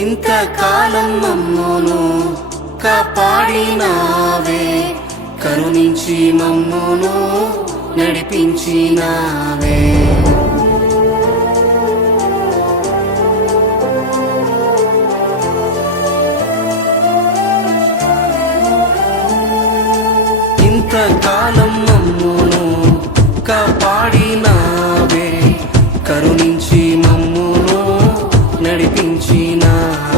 ఇంతకాలం మమ్మును కాపాడినావే, కరుణించి మమ్మును నడిపించినావే. ఇంతకాలం మమ్మును కాపాడినావే, కరుణించి మమ్మును నడిపించినావే.